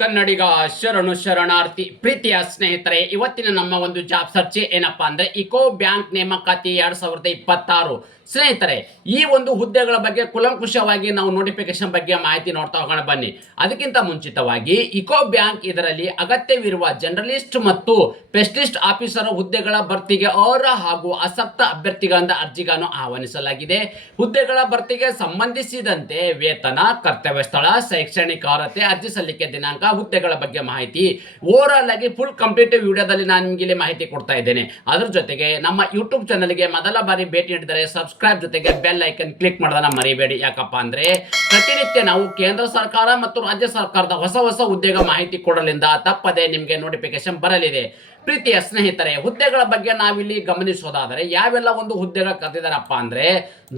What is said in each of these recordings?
ಕನ್ನಡಿಗ ಶರಣು ಶರಣಾರ್ಥಿ ಪ್ರೀತಿಯ ಸ್ನೇಹಿತರೆ, ಇವತ್ತಿನ ನಮ್ಮ ಒಂದು ಜಾಬ್ ಸರ್ಚ್ ಏನಪ್ಪಾ ಅಂದ್ರೆ ಇಕೋ ಬ್ಯಾಂಕ್ ನೇಮಕಾತಿ 2026 ಸ್ನೇಹಿತರೆ. ಈ ಒಂದು ಹುದ್ದೆಗಳ ಬಗ್ಗೆ ಕುಲಂಕುಷವಾಗಿ ನಾವು ನೋಟಿಫಿಕೇಶನ್ ಬಗ್ಗೆ ಮಾಹಿತಿ ನೋಡ್ತಾ ಹೋಗೋಣ ಬನ್ನಿ. ಅದಕ್ಕಿಂತ ಮುಂಚಿತವಾಗಿ ಇಕೋ ಬ್ಯಾಂಕ್ ಇದರಲ್ಲಿ ಅಗತ್ಯವಿರುವ ಜನರಲಿಸ್ಟ್ ಮತ್ತು ಸ್ಪೆಷಲಿಸ್ಟ್ ಆಫೀಸರ್ ಹುದ್ದೆಗಳ ಭರ್ತಿಗೆ ಅರ್ಹ ಹಾಗೂ ಆಸಕ್ತ ಅಭ್ಯರ್ಥಿಗಳಿಂದ ಅರ್ಜಿಗಳನ್ನು ಆಹ್ವಾನಿಸಲಾಗಿದೆ. ಹುದ್ದೆಗಳ ಭರ್ತಿಗೆ ಸಂಬಂಧಿಸಿದಂತೆ ವೇತನ, ಕರ್ತವ್ಯ ಸ್ಥಳ, ಶೈಕ್ಷಣಿಕ ಅರ್ಹತೆ, ಅರ್ಜಿ ಸಲ್ಲಿಕೆ ದಿನಾಂಕ, ಹುದ್ದೆಗಳ ಬಗ್ಗೆ ಮಾಹಿತಿ ಓವರಾಲ್ ಆಗಿ ಫುಲ್ ಕಂಪ್ಲೀಟ್ ವಿಡಿಯೋದಲ್ಲಿ ನಾನು ನಿಮಗೆ ಇಲ್ಲಿ ಮಾಹಿತಿ ಕೊಡ್ತಾ ಇದ್ದೇನೆ. ಅದರ ಜೊತೆಗೆ ನಮ್ಮ ಯೂಟ್ಯೂಬ್ ಚಾನಲ್ಗೆ ಮೊದಲ ಬಾರಿ ಭೇಟಿ ನೀಡಿದರೆ ಸಬ್ಸ್ಕ್ರೈಬ್ ಜೊತೆಗೆ ಬೆಲ್ ಐಕನ್ ಕ್ಲಿಕ್ ಮಾಡೋದನ್ನ ಮರಿಬೇಡಿ. ಯಾಕಪ್ಪ ಅಂದ್ರೆ ಪ್ರತಿನಿತ್ಯ ನಾವು ಕೇಂದ್ರ ಸರ್ಕಾರ ಮತ್ತು ರಾಜ್ಯ ಸರ್ಕಾರದ ಹೊಸ ಹೊಸ ಹುದ್ದೆಗಳ ಮಾಹಿತಿ ಕೊಡಲಿಂದ ತಪ್ಪದೆ ನಿಮಗೆ ನೋಟಿಫಿಕೇಶನ್ ಬರಲಿದೆ. ಪ್ರೀತಿಯ ಸ್ನೇಹಿತರೆ, ಹುದ್ದೆಗಳ ಬಗ್ಗೆ ನಾವಿಲ್ಲಿ ಗಮನಿಸೋದಾದರೆ ಯಾವೆಲ್ಲ ಒಂದು ಹುದ್ದೆಗಳು ಕರೆದಿದ್ದಾರಪ್ಪ ಅಂದ್ರೆ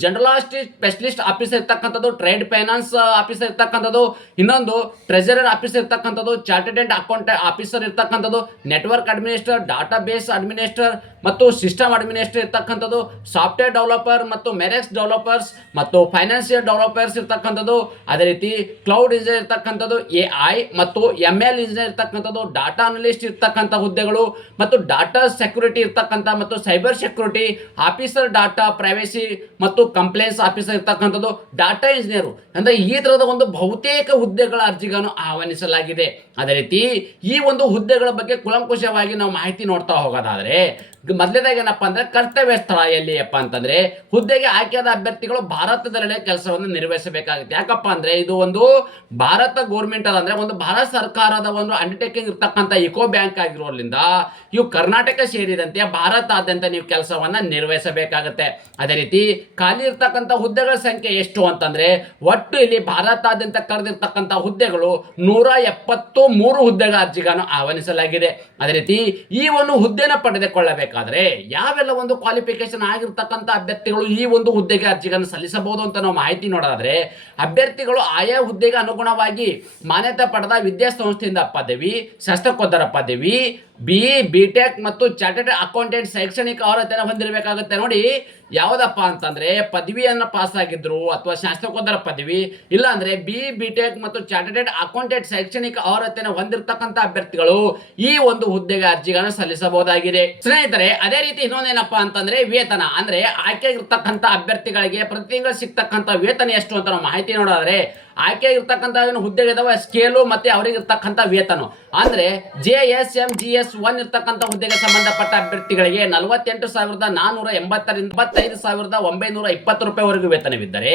ಜನರಲ್ ಸ್ಪೆಷಲಿಸ್ಟ್ ಆಫೀಸರ್ ಇರ್ತಕ್ಕಂಥದ್ದು, ಟ್ರೇಡ್ ಫೈನಾನ್ಸ್ ಆಫೀಸರ್ ಇರ್ತಕ್ಕಂಥದ್ದು, ಇನ್ನೊಂದು ಟ್ರೆಜರರ್ ಆಫೀಸರ್ ಇರ್ತಕ್ಕಂಥದ್ದು, ಚಾರ್ಟೆಡ್ ಅಕೌಂಟ್ ಆಫೀಸರ್ ಇರ್ತಕ್ಕಂಥದ್ದು, network administrator, data base administrator ಮತ್ತು ಸಿಸ್ಟಮ್ ಅಡ್ಮಿನಿಸ್ಟ್ರೇಟರ್ ಇರ್ತಕ್ಕಂಥದ್ದು, ಸಾಫ್ಟ್ವೇರ್ ಡೆವಲಪರ್ ಮತ್ತು ಮೆರೆಕ್ಸ್ ಡೆವಲಪರ್ಸ್ ಮತ್ತು ಫೈನಾನ್ಸಿಯಲ್ ಡೆವಲಪರ್ಸ್ ಇರ್ತಕ್ಕಂಥದ್ದು, ಅದೇ ರೀತಿ ಕ್ಲೌಡ್ ಇಂಜಿನಿಯರ್ ಇರ್ತಕ್ಕಂಥದ್ದು, AI ಮತ್ತು ML ಇಂಜಿನಿಯರ್ ಇರ್ತಕ್ಕಂಥದ್ದು, ಡಾಟಾ ಅನಲಿಸ್ಟ್ ಇರ್ತಕ್ಕಂಥ ಹುದ್ದೆಗಳು ಮತ್ತು ಡಾಟಾ ಸೆಕ್ಯೂರಿಟಿ ಇರ್ತಕ್ಕಂಥ ಮತ್ತು cyber security officer, data privacy ಮತ್ತು ಕಂಪ್ಲೇಂಟ್ಸ್ ಆಫೀಸರ್ ಇರ್ತಕ್ಕಂಥದ್ದು, ಡಾಟಾ ಇಂಜಿನಿಯರ್ ಅಂದ್ರೆ ಈ ತರದ ಒಂದು ಬಹುತೇಕ ಹುದ್ದೆಗಳ ಅರ್ಜಿಗಳನ್ನು ಆಹ್ವಾನಿಸಲಾಗಿದೆ. ಅದೇ ರೀತಿ ಈ ಒಂದು ಹುದ್ದೆಗಳ ಬಗ್ಗೆ ಕುಲಂಕುಷವಾಗಿ ನಾವು ಮಾಹಿತಿ ನೋಡ್ತಾ ಹೋಗೋದಾದ್ರೆ ಮೊದಲೇದಾಗಿ ಏನಪ್ಪಾ ಅಂದ್ರೆ ಕರ್ತವ್ಯ ಸ್ಥಳ ಎಲ್ಲಿಯಪ್ಪ ಅಂತಂದ್ರೆ ಹುದ್ದೆಗೆ ಆಯ್ಕೆಯಾದ ಅಭ್ಯರ್ಥಿಗಳು ಭಾರತದಲ್ಲೇ ಕೆಲಸವನ್ನು ನಿರ್ವಹಿಸಬೇಕಾಗುತ್ತೆ. ಯಾಕಪ್ಪ ಅಂದ್ರೆ ಇದು ಒಂದು ಭಾರತ ಗೌರ್ಮೆಂಟ್ ಅಂದ್ರೆ ಒಂದು ಭಾರತ ಸರ್ಕಾರದ ಒಂದು ಅಂಡರ್ಟೇಕಿಂಗ್ ಇರ್ತಕ್ಕಂಥ ಇಕೋ ಬ್ಯಾಂಕ್ ಆಗಿರೋದ್ರಿಂದ ಇವು ಕರ್ನಾಟಕ ಸೇರಿದಂತೆ ಭಾರತಾದ್ಯಂತ ನೀವು ಕೆಲಸವನ್ನ ನಿರ್ವಹಿಸಬೇಕಾಗುತ್ತೆ. ಅದೇ ರೀತಿ ಖಾಲಿ ಇರ್ತಕ್ಕಂಥ ಹುದ್ದೆಗಳ ಸಂಖ್ಯೆ ಎಷ್ಟು ಅಂತಂದ್ರೆ ಒಟ್ಟು ಇಲ್ಲಿ ಭಾರತಾದ್ಯಂತ ಕರೆದಿರ್ತಕ್ಕಂಥ ಹುದ್ದೆಗಳು 173 ಹುದ್ದೆಗಳ ಅರ್ಜಿಗಳನ್ನು ಆಹ್ವಾನಿಸಲಾಗಿದೆ. ಅದೇ ರೀತಿ ಈ ಒಂದು ಹುದ್ದೆನ ಪಡೆದುಕೊಳ್ಳಬೇಕಾದ್ರೆ ಯಾವೆಲ್ಲ ಒಂದು ಕ್ವಾಲಿಫಿಕೇಶನ್ ಆಗಿರ್ತಕ್ಕಂಥ ಅಭ್ಯರ್ಥಿಗಳು ಈ ಒಂದು ಹುದ್ದೆಗೆ ಅರ್ಜಿಗಳನ್ನು ಸಲ್ಲಿಸಬಹುದು ಅಂತ ನಾವು ಮಾಹಿತಿ ನೋಡೋದಾದ್ರೆ ಅಭ್ಯರ್ಥಿಗಳು ಆಯಾ ಹುದ್ದೆಗೆ ಅನುಗುಣವಾಗಿ ಮಾನ್ಯತೆ ಪಡೆದ ವಿದ್ಯಾಸಂಸ್ಥೆಯಿಂದ ಪದವಿ, ಸ್ನಾತಕೋತ್ತರ ಪದವಿ, BTech ಮತ್ತು ಚಾರ್ಟೆಡ್ ಅಕೌಂಟೆಂಟ್ ಶೈಕ್ಷಣಿಕ ಅರ್ಹತೆಯನ್ನು ಹೊಂದಿರಬೇಕಾಗುತ್ತೆ. ನೋಡಿ ಯಾವುದಪ್ಪ ಅಂತಂದ್ರೆ ಪದವಿಯನ್ನು ಪಾಸ್ ಆಗಿದ್ರು ಅಥವಾ ಸ್ನಾತಕೋತ್ತರ ಪದವಿ, ಇಲ್ಲ ಅಂದ್ರೆ BTech ಮತ್ತು ಚಾರ್ಟೆಡ್ ಅಕೌಂಟೆಂಟ್ ಶೈಕ್ಷಣಿಕ ಅರ್ಹತೆಯನ್ನು ಹೊಂದಿರತಕ್ಕಂಥ ಅಭ್ಯರ್ಥಿಗಳು ಈ ಒಂದು ಹುದ್ದೆಗೆ ಅರ್ಜಿಗಳನ್ನು ಸಲ್ಲಿಸಬಹುದಾಗಿದೆ. ಸ್ನೇಹಿತರೆ, ಅದೇ ರೀತಿ ಇನ್ನೊಂದೇನಪ್ಪಾ ಅಂತಂದ್ರೆ ವೇತನ ಅಂದ್ರೆ ಆಯ್ಕೆ ಇರ್ತಕ್ಕಂಥ ಅಭ್ಯರ್ಥಿಗಳಿಗೆ ಪ್ರತಿ ತಿಂಗಳು ಸಿಗ್ತಕ್ಕಂಥ ವೇತನ ಎಷ್ಟು ಅಂತ ನಾವು ಮಾಹಿತಿ ನೋಡೋದಾದ್ರೆ ಆಯ್ಕೆ ಇರ್ತಕ್ಕಂಥ ಹುದ್ದೆಗಳಿದಾವೆ ಸ್ಕೇಲು ಮತ್ತೆ ಅವರಿಗೆ ಇರ್ತಕ್ಕಂಥ ವೇತನ ಅಂದ್ರೆ JSMGS 1 ಇರ್ತಕ್ಕಂಥ ಹುದ್ದೆಗೆ ಸಂಬಂಧಪಟ್ಟ ಅಭ್ಯರ್ಥಿಗಳಿಗೆ 48,480ರಿಂದ 25,920 ರೂಪಾಯಿವರೆಗೂ ವೇತನವಿದ್ದರೆ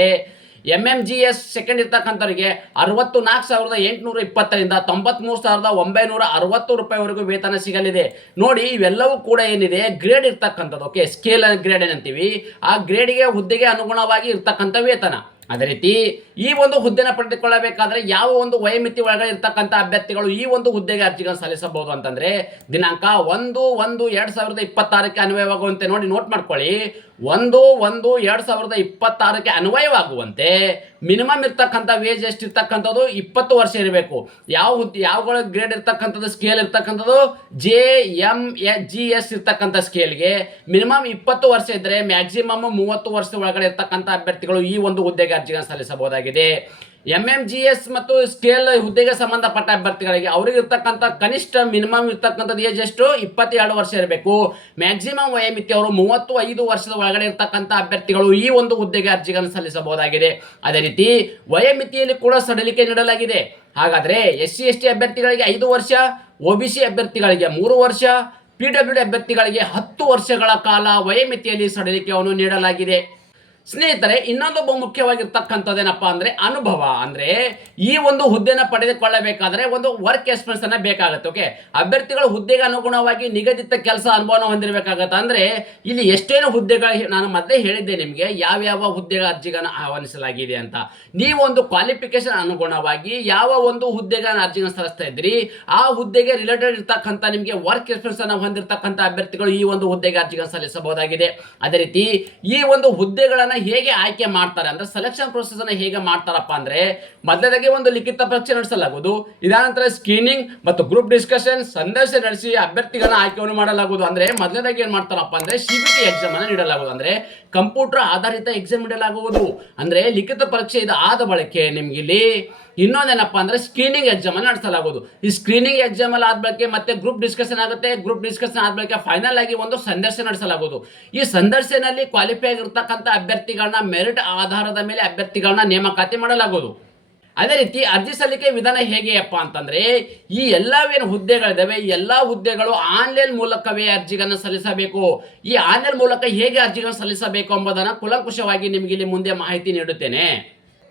MMGS ಸೆಕೆಂಡ್ ಇರ್ತಕ್ಕಂಥವರಿಗೆ 64,820ರಿಂದ 93,960 ರೂಪಾಯಿವರೆಗೂ ವೇತನ ಸಿಗಲಿದೆ. ನೋಡಿ ಇವೆಲ್ಲವೂ ಕೂಡ ಏನಿದೆ ಗ್ರೇಡ್ ಇರ್ತಕ್ಕಂಥದ್ದು. ಓಕೆ, ಸ್ಕೇಲ್ ಗ್ರೇಡ್ ಏನಂತೀವಿ, ಆ ಗ್ರೇಡ್ಗೆ ಹುದ್ದೆಗೆ ಅನುಗುಣವಾಗಿ ಇರ್ತಕ್ಕಂಥ ವೇತನ. ಅದೇ ರೀತಿ ಈ ಒಂದು ಹುದ್ದೆನ ಪಡೆದುಕೊಳ್ಳಬೇಕಾದ್ರೆ ಯಾವ ಒಂದು ವಯೋಮಿತಿ ಒಳಗಡೆ ಇರ್ತಕ್ಕಂಥ ಅಭ್ಯರ್ಥಿಗಳು ಈ ಒಂದು ಹುದ್ದೆಗೆ ಅರ್ಜಿಗಳನ್ನು ಸಲ್ಲಿಸಬಹುದು ಅಂತಂದ್ರೆ ದಿನಾಂಕ 1/1/2026ಕ್ಕೆ ಅನ್ವಯವಾಗುವಂತೆ ನೋಡಿ ನೋಟ್ ಮಾಡ್ಕೊಳ್ಳಿ. 1/1/2026ಕ್ಕೆ ಅನ್ವಯವಾಗುವಂತೆ ಮಿನಿಮಮ್ ಇರ್ತಕ್ಕಂಥ ವೇಜ್ ಎಷ್ಟು ಇರ್ತಕ್ಕಂಥದ್ದು 20 ವರ್ಷ ಇರಬೇಕು. ಯಾವಗಳ ಗ್ರೇಡ್ ಇರ್ತಕ್ಕಂಥದ್ದು ಸ್ಕೇಲ್ ಇರ್ತಕ್ಕಂಥದ್ದು JMGS ಇರ್ತಕ್ಕಂಥ ಸ್ಕೇಲ್ಗೆ ಮಿನಿಮಮ್ 20 ವರ್ಷ ಇದ್ರೆ ಮ್ಯಾಕ್ಸಿಮಮ್ 30 ವರ್ಷದ ಒಳಗಡೆ ಇರ್ತಕ್ಕಂಥ ಅಭ್ಯರ್ಥಿಗಳು ಈ ಒಂದು ಹುದ್ದೆಗೆ ಅರ್ಜಿಗಳನ್ನು ಸಲ್ಲಿಸಬಹುದಾಗಿದೆ. MMGS ಮತ್ತು ಸ್ಕೇಲ್ ಹುದ್ದೆಗೆ ಸಂಬಂಧಪಟ್ಟ ಅಭ್ಯರ್ಥಿಗಳಿಗೆ ಅವರಿಗೆ ಇರ್ತಕ್ಕಂಥ ಕನಿಷ್ಠ ಮಿನಿಮಮ್ ಇರ್ತಕ್ಕಂಥದ್ದು ಏಜ್ ಎಷ್ಟು 22 ವರ್ಷ ಇರಬೇಕು. ಮ್ಯಾಕ್ಸಿಮಮ್ ವಯೋಮಿತಿ ಅವರು 35 ವರ್ಷದ ಒಳಗಡೆ ಇರ್ತಕ್ಕಂಥ ಅಭ್ಯರ್ಥಿಗಳು ಈ ಒಂದು ಹುದ್ದೆಗೆ ಅರ್ಜಿಗಳನ್ನು ಸಲ್ಲಿಸಬಹುದಾಗಿದೆ. ಅದೇ ರೀತಿ ವಯೋಮಿತಿಯಲ್ಲಿ ಕೂಡ ಸಡಿಲಿಕೆ ನೀಡಲಾಗಿದೆ. ಹಾಗಾದ್ರೆ SC/ST ಅಭ್ಯರ್ಥಿಗಳಿಗೆ 5 ವರ್ಷ, OBC ಅಭ್ಯರ್ಥಿಗಳಿಗೆ 3 ವರ್ಷ, PWD ಅಭ್ಯರ್ಥಿಗಳಿಗೆ 10 ವರ್ಷಗಳ ಕಾಲ ವಯೋಮಿತಿಯಲ್ಲಿ ಸಡಿಲಿಕೆಯನ್ನು ನೀಡಲಾಗಿದೆ. ಸ್ನೇಹಿತರೆ, ಇನ್ನೊಂದು ಬಹುಮುಖ್ಯವಾಗಿರ್ತಕ್ಕಂಥದ್ದೇನಪ್ಪ ಅಂದ್ರೆ ಅನುಭವ. ಅಂದ್ರೆ ಈ ಒಂದು ಹುದ್ದೆನ ಪಡೆದುಕೊಳ್ಳಬೇಕಾದ್ರೆ ಒಂದು ವರ್ಕ್ ಎಕ್ಸ್ಪೀರಿಯನ್ಸ್ ಅನ್ನ ಬೇಕಾಗುತ್ತೆ. ಓಕೆ, ಅಭ್ಯರ್ಥಿಗಳು ಹುದ್ದೆಗೆ ಅನುಗುಣವಾಗಿ ನಿಗದಿತ ಕೆಲಸ ಅನುಭವನ ಹೊಂದಿರಬೇಕಾಗತ್ತೆ. ಅಂದ್ರೆ ಇಲ್ಲಿ ಎಷ್ಟೇನು ಹುದ್ದೆಗಳು ನಾನು ಮೊದಲೇ ಹೇಳಿದ್ದೆ ನಿಮಗೆ ಯಾವ್ಯಾವ ಹುದ್ದೆಗಳ ಅರ್ಜಿಗಳನ್ನು ಆಹ್ವಾನಿಸಲಾಗಿದೆ ಅಂತ. ನೀವು ಒಂದು ಕ್ವಾಲಿಫಿಕೇಶನ್ ಅನುಗುಣವಾಗಿ ಯಾವ ಒಂದು ಹುದ್ದೆಗಳನ್ನ ಅರ್ಜಿಗಳನ್ನು ಸಲ್ಲಿಸ್ತಾ ಇದ್ರಿ ಆ ಹುದ್ದೆಗೆ ರಿಲೇಟೆಡ್ ಇರ್ತಕ್ಕಂಥ ನಿಮಗೆ ವರ್ಕ್ ಎಕ್ಸ್ಪೀರಿಯನ್ಸ್ ಅನ್ನು ಹೊಂದಿರತಕ್ಕಂಥ ಅಭ್ಯರ್ಥಿಗಳು ಈ ಒಂದು ಹುದ್ದೆಗೆ ಅರ್ಜಿಗಳನ್ನು ಸಲ್ಲಿಸಬಹುದಾಗಿದೆ. ಅದೇ ರೀತಿ ಈ ಒಂದು ಹುದ್ದೆಗಳನ್ನ ಹೇಗೆ ಆಯ್ಕೆ ಮಾಡ್ತಾರೆ ಅಂದ್ರೆ ಸೆಲೆಕ್ಷನ್ ಪ್ರೊಸೆಸ್ ಅನ್ನು ಹೇಗೆ ಮಾಡ್ತಾರಪ್ಪ ಅಂದ್ರೆ ಮೊದಲದಾಗಿ ಒಂದು ಲಿಖಿತ ಪರೀಕ್ಷೆ ನಡೆಸಲಾಗುವುದು. ಇದಾನಂತರ ಸ್ಕ್ರೀನಿಂಗ್ ಮತ್ತು ಗ್ರೂಪ್ ಡಿಸ್ಕಷನ್ ಸಂದೇಶ ನಡೆಸಿ ಅಭ್ಯರ್ಥಿಗಳನ್ನ ಆಯ್ಕೆಯನ್ನು ಮಾಡಲಾಗುವುದು. ಅಂದ್ರೆ ಮೊದಲದಾಗಿ ಏನ್ ಮಾಡ್ತಾರಪ್ಪ ಅಂದ್ರೆ CBT ಎಕ್ಸಾಮ್ ಅನ್ನು ನೀಡಲಾಗುವುದು. ಅಂದ್ರೆ ಕಂಪ್ಯೂಟರ್ ಆಧಾರಿತ ಎಕ್ಸಾಮ್ ಇಡಲಾಗುವುದು. ಅಂದ್ರೆ ಲಿಖಿತ ಪರೀಕ್ಷೆ ಇದು ಆದ ಬಳಿಕೆ ನಿಮ್ಗೆ ಇಲ್ಲಿ ಇನ್ನೊಂದೇನಪ್ಪ ಅಂದ್ರೆ ಸ್ಕ್ರೀನಿಂಗ್ ಎಕ್ಸಾಮ್ ಅನ್ನು ನಡೆಸಲಾಗುವುದು. ಈ ಸ್ಕ್ರೀನಿಂಗ್ ಎಕ್ಸಾಮ್ ಅಲ್ಲಿ ಆದ ಬಳಿಕೆ ಮತ್ತೆ ಗ್ರೂಪ್ ಡಿಸ್ಕಷನ್ ಆಗುತ್ತೆ. ಗ್ರೂಪ್ ಡಿಸ್ಕಷನ್ ಆದ ಬಳಿಕೆ ಫೈನಲ್ ಆಗಿ ಒಂದು ಸಂದರ್ಶನ ನಡೆಸಲಾಗುವುದು. ಈ ಸಂದರ್ಶನಲ್ಲಿ ಕ್ವಾಲಿಫೈ ಆಗಿರ್ತಕ್ಕಂಥ ಅಭ್ಯರ್ಥಿಗಳನ್ನ ಮೆರಿಟ್ ಆಧಾರದ ಮೇಲೆ ಅಭ್ಯರ್ಥಿಗಳನ್ನ ನೇಮಕಾತಿ ಮಾಡಲಾಗುವುದು. ಅದೇ ರೀತಿ ಅರ್ಜಿ ಸಲ್ಲಿಕೆ ವಿಧಾನ ಹೇಗೆಯಪ್ಪ ಅಂತಂದ್ರೆ ಈ ಎಲ್ಲವೇನು ಹುದ್ದೆಗಳಿದಾವೆ ಈ ಎಲ್ಲಾ ಹುದ್ದೆಗಳು ಆನ್ಲೈನ್ ಮೂಲಕವೇ ಅರ್ಜಿಗಳನ್ನು ಸಲ್ಲಿಸಬೇಕು. ಈ ಆನ್ಲೈನ್ ಮೂಲಕ ಹೇಗೆ ಅರ್ಜಿಗಳನ್ನು ಸಲ್ಲಿಸಬೇಕು ಎಂಬುದನ್ನು ಕುಲಂಕುಷವಾಗಿ ನಿಮಗೆ ಇಲ್ಲಿ ಮುಂದೆ ಮಾಹಿತಿ ನೀಡುತ್ತೇನೆ.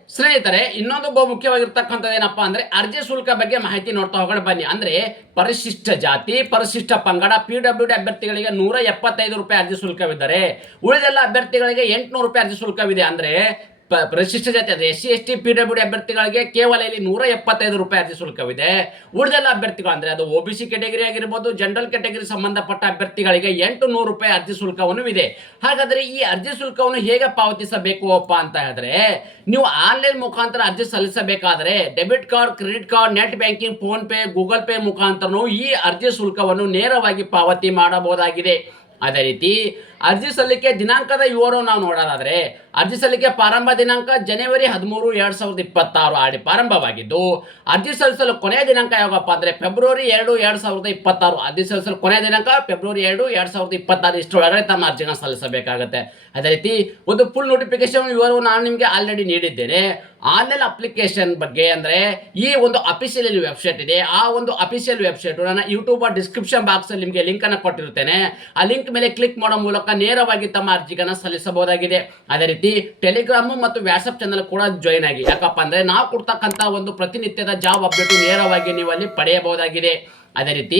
ಸ್ನೇಹಿತರೆ, ಇನ್ನೊಂದು ಬಹು ಮುಖ್ಯವಾಗಿರ್ತಕ್ಕಂಥದ್ದು ಏನಪ್ಪಾ ಅಂದ್ರೆ ಅರ್ಜಿ ಶುಲ್ಕ ಬಗ್ಗೆ ಮಾಹಿತಿ ನೋಡ್ತಾ ಹೋಗೋಣ ಬನ್ನಿ. ಅಂದ್ರೆ ಪರಿಶಿಷ್ಟ ಜಾತಿ, ಪರಿಶಿಷ್ಟ ಪಂಗಡ, PWD ಅಭ್ಯರ್ಥಿಗಳಿಗೆ 175 ರೂಪಾಯಿ ಅರ್ಜಿ ಶುಲ್ಕವಿದ್ದರೆ ಉಳಿದೆಲ್ಲ ಅಭ್ಯರ್ಥಿಗಳಿಗೆ 800 ರೂಪಾಯಿ ಅರ್ಜಿ ಶುಲ್ಕವಿದೆ. ಅಂದ್ರೆ ಪರಿಶಿಷ್ಟ ಜಾತಿ ಅಂದ್ರೆ SC ST PWD ಅಭ್ಯರ್ಥಿಗಳಿಗೆ ಕೇವಲ ಇಲ್ಲಿ 175 ರೂಪಾಯಿ ಅರ್ಜಿ ಶುಲ್ಕವಿದೆ. ಉಳಿದೆಲ್ಲ ಅಭ್ಯರ್ಥಿಗಳು ಅಂದ್ರೆ ಅದು OBC ಕೆಟಗರಿ ಆಗಿರ್ಬೋದು, ಜನರಲ್ ಕೆಟಗರಿ ಸಂಬಂಧಪಟ್ಟ ಅಭ್ಯರ್ಥಿಗಳಿಗೆ 800 ರೂಪಾಯಿ ಅರ್ಜಿ ಶುಲ್ಕವನ್ನು ಇದೆ. ಹಾಗಾದ್ರೆ ಈ ಅರ್ಜಿ ಶುಲ್ಕವನ್ನು ಹೇಗೆ ಪಾವತಿಸಬೇಕು ಅಪ್ಪ ಅಂತ ಹೇಳಿದ್ರೆ ನೀವು ಆನ್ಲೈನ್ ಮುಖಾಂತರ ಅರ್ಜಿ ಸಲ್ಲಿಸಬೇಕಾದ್ರೆ debit card, credit card, net banking, PhonePe, Google Pay ಮುಖಾಂತರ ಈ ಅರ್ಜಿ ಶುಲ್ಕವನ್ನು ನೇರವಾಗಿ ಪಾವತಿ ಮಾಡಬಹುದಾಗಿದೆ. ಅದೇ ರೀತಿ ಅರ್ಜಿ ಸಲ್ಲಿಕೆ ದಿನಾಂಕದ ವಿವರವನ್ನು ನಾವು ನೋಡೋದಾದ್ರೆ ಅರ್ಜಿ ಸಲ್ಲಿಕೆ ಪ್ರಾರಂಭ ದಿನಾಂಕ ಜನವರಿ 13, 2026 ಆಡಿ ಪ್ರಾರಂಭವಾಗಿದ್ದು ಅರ್ಜಿ ಸಲ್ಲಿಸಲು ಕೊನೆಯ ದಿನಾಂಕ ಯಾವಾಗಪ್ಪ ಅಂದ್ರೆ ಫೆಬ್ರವರಿ 2, 2026. ಅರ್ಜಿ ಸಲ್ಲಿಸಲು ಕೊನೆಯ ದಿನಾಂಕ ಫೆಬ್ರವರಿ 2, 2026 ಇಷ್ಟರೊಳಗಡೆ ತಮ್ಮ ಅರ್ಜಿನ ಸಲ್ಲಿಸಬೇಕಾಗುತ್ತೆ. ಅದೇ ರೀತಿ ಒಂದು ಫುಲ್ ನೋಟಿಫಿಕೇಶನ್ ವಿವರವನ್ನು ನಾನು ನಿಮಗೆ ಆಲ್ರೆಡಿ ನೀಡಿದ್ದೇನೆ. ಆನ್ಲೈನ್ ಅಪ್ಲಿಕೇಶನ್ ಬಗ್ಗೆ ಅಂದ್ರೆ ಈ ಒಂದು ಅಫಿಷಿಯಲ್ ವೆಬ್ಸೈಟ್ ಇದೆ. ಆ ಒಂದು ಅಫಿಷಿಯಲ್ ವೆಬ್ಸೈಟ್ ನನ್ನ ಯೂಟ್ಯೂಬ್ ಡಿಸ್ಕ್ರಿಪ್ಷನ್ ಬಾಕ್ಸ್ ಅಲ್ಲಿ ನಿಮಗೆ ಲಿಂಕ್ ಅನ್ನು ಕೊಟ್ಟಿರುತ್ತೇನೆ. ಆ ಲಿಂಕ್ ಮೇಲೆ ಕ್ಲಿಕ್ ಮಾಡೋ ಮೂಲಕ ನೇರವಾಗಿ ತಮ್ಮ ಅರ್ಜಿಗಳನ್ನ ಸಲ್ಲಿಸಬಹುದಾಗಿದೆ. ಅದೇ ರೀತಿ ಟೆಲಿಗ್ರಾಮ್ ಮತ್ತು ವಾಟ್ಸ್ಆಪ್ ಚಾನಲ್ ಕೂಡ ಜಾಯಿನ್ ಆಗಿ. ಯಾಕಪ್ಪ ಅಂದ್ರೆ ನಾವು ಕೊಡ್ತಕ್ಕಂತ ಒಂದು ಪ್ರತಿನಿತ್ಯದ ಜಾಬ್ ಅಪ್ಡೇಟ್ ನೇರವಾಗಿ ನೀವು ಅಲ್ಲಿ ಪಡೆಯಬಹುದಾಗಿದೆ. ಅದೇ ರೀತಿ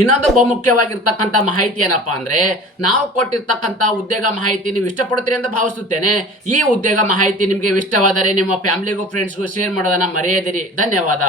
ಇನ್ನೊಂದು ಬಹುಮುಖ್ಯವಾಗಿರ್ತಕ್ಕಂಥ ಮಾಹಿತಿ ಏನಪ್ಪಾ ಅಂದ್ರೆ ನಾವು ಕೊಟ್ಟಿರ್ತಕ್ಕಂಥ ಉದ್ಯೋಗ ಮಾಹಿತಿ ನೀವು ಇಷ್ಟಪಡ್ತೀರಿ ಅಂತ ಭಾವಿಸುತ್ತೇನೆ. ಈ ಉದ್ಯೋಗ ಮಾಹಿತಿ ನಿಮಗೆ ಇಷ್ಟವಾದರೆ ನಿಮ್ಮ ಫ್ಯಾಮಿಲಿಗೂ ಫ್ರೆಂಡ್ಸ್ಗೂ ಶೇರ್ ಮಾಡೋದನ್ನ ಮರೆಯದಿರಿ. ಧನ್ಯವಾದ.